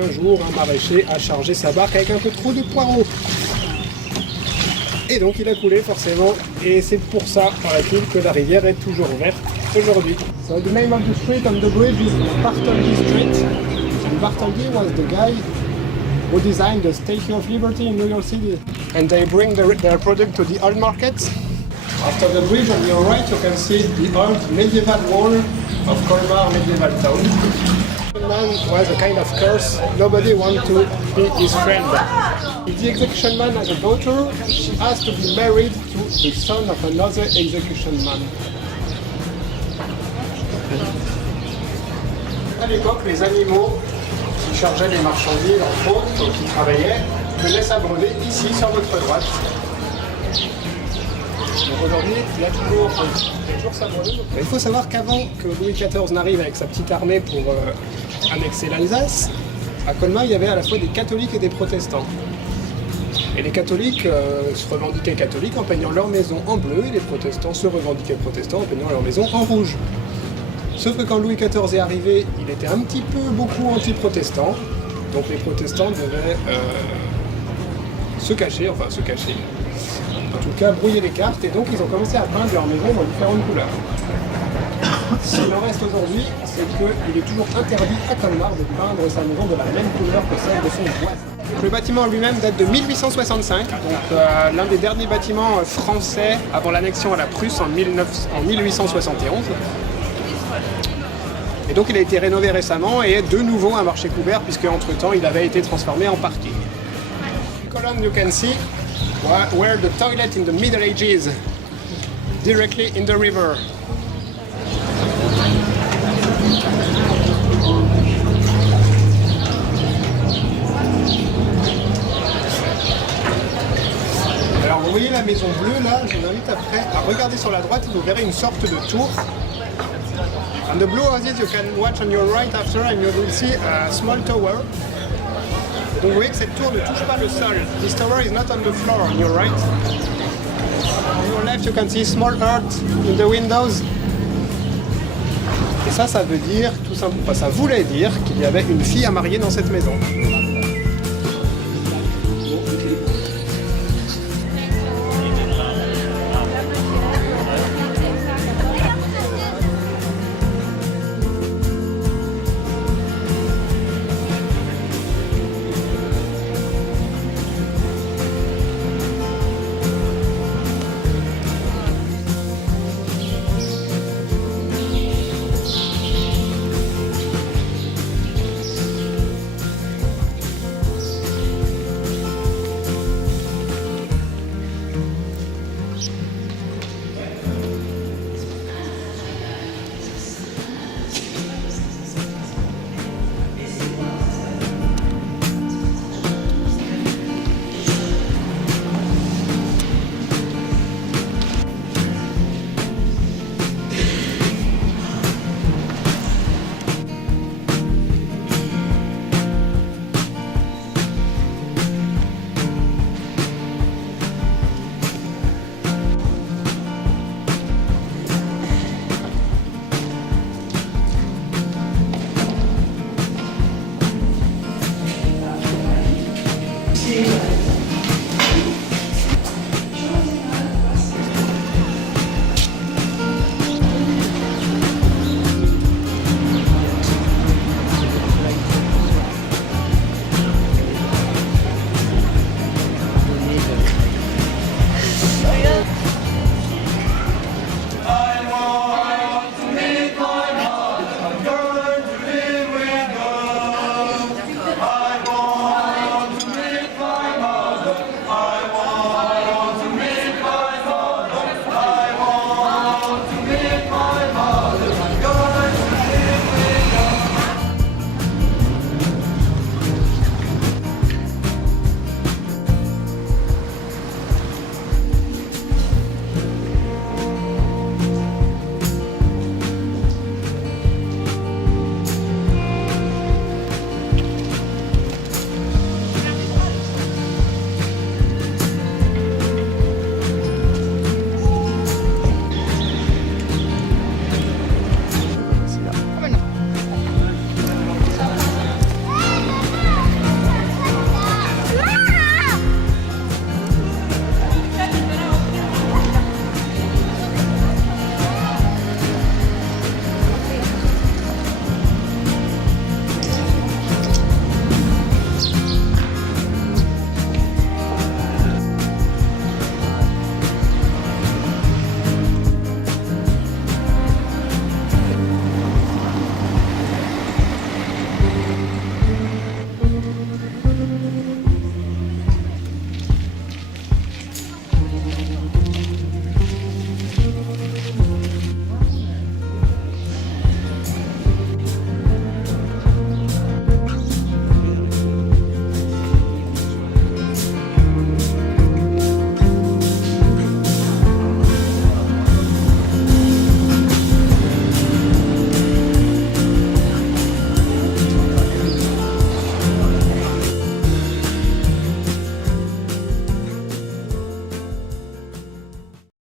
qu'un jour, un maraîcher a chargé sa barque avec un peu trop de poireaux. Et donc il a coulé forcément, et c'est pour ça, paraît-il, que la rivière est toujours verte aujourd'hui. So the name of the street on the bridge is Bartholdi Street. And Bartholdi was the guy who designed the Statue of Liberty in New York City. And they bring their product to the old markets. After the bridge on your right you can see the old medieval wall of Colmar medieval town. The man was a kind of curse, nobody wanted to be his friend. If the execution man has a daughter, she has to be married to the son of another execution man. À l'époque, les animaux qui chargeaient les marchandises, entre autres, qui travaillaient, venaient s'abreuver ici, sur votre droite. Donc aujourd'hui, il y a toujours ça brûle. Il faut savoir qu'avant que Louis XIV n'arrive avec sa petite armée pour annexer l'Alsace, à Colmar, il y avait à la fois des catholiques et des protestants. Et les catholiques se revendiquaient catholiques en peignant leur maison en bleu, et les protestants se revendiquaient protestants en peignant leur maison en rouge. Sauf que quand Louis XIV est arrivé, il était un petit peu beaucoup anti-protestant, donc les protestants devaient se cacher, en tout cas brouiller les cartes, et donc ils ont commencé à peindre leur maison dans différentes couleurs. Ce qu'il en reste aujourd'hui, c'est qu'il est toujours interdit à Colmar de peindre sa maison de la même couleur que celle de son voisin. Le bâtiment lui-même date de 1865, donc l'un des derniers bâtiments français avant l'annexion à la Prusse en 1871. Et donc il a été rénové récemment et est de nouveau un marché couvert puisque entre-temps il avait été transformé en parking. Column you can see where the toilet in the Middle Ages, directly in the river. Alors vous voyez la maison bleue là, je vous invite après à regarder sur la droite et vous verrez une sorte de tour. And the blue houses you can watch on your right after and you will see a small tower. Donc vous voyez que cette tour ne touche pas le sol. This tower is not on the floor on your right. On your left you can see small earth in the windows. Et ça veut dire, tout simplement, enfin, ça voulait dire qu'il y avait une fille à marier dans cette maison.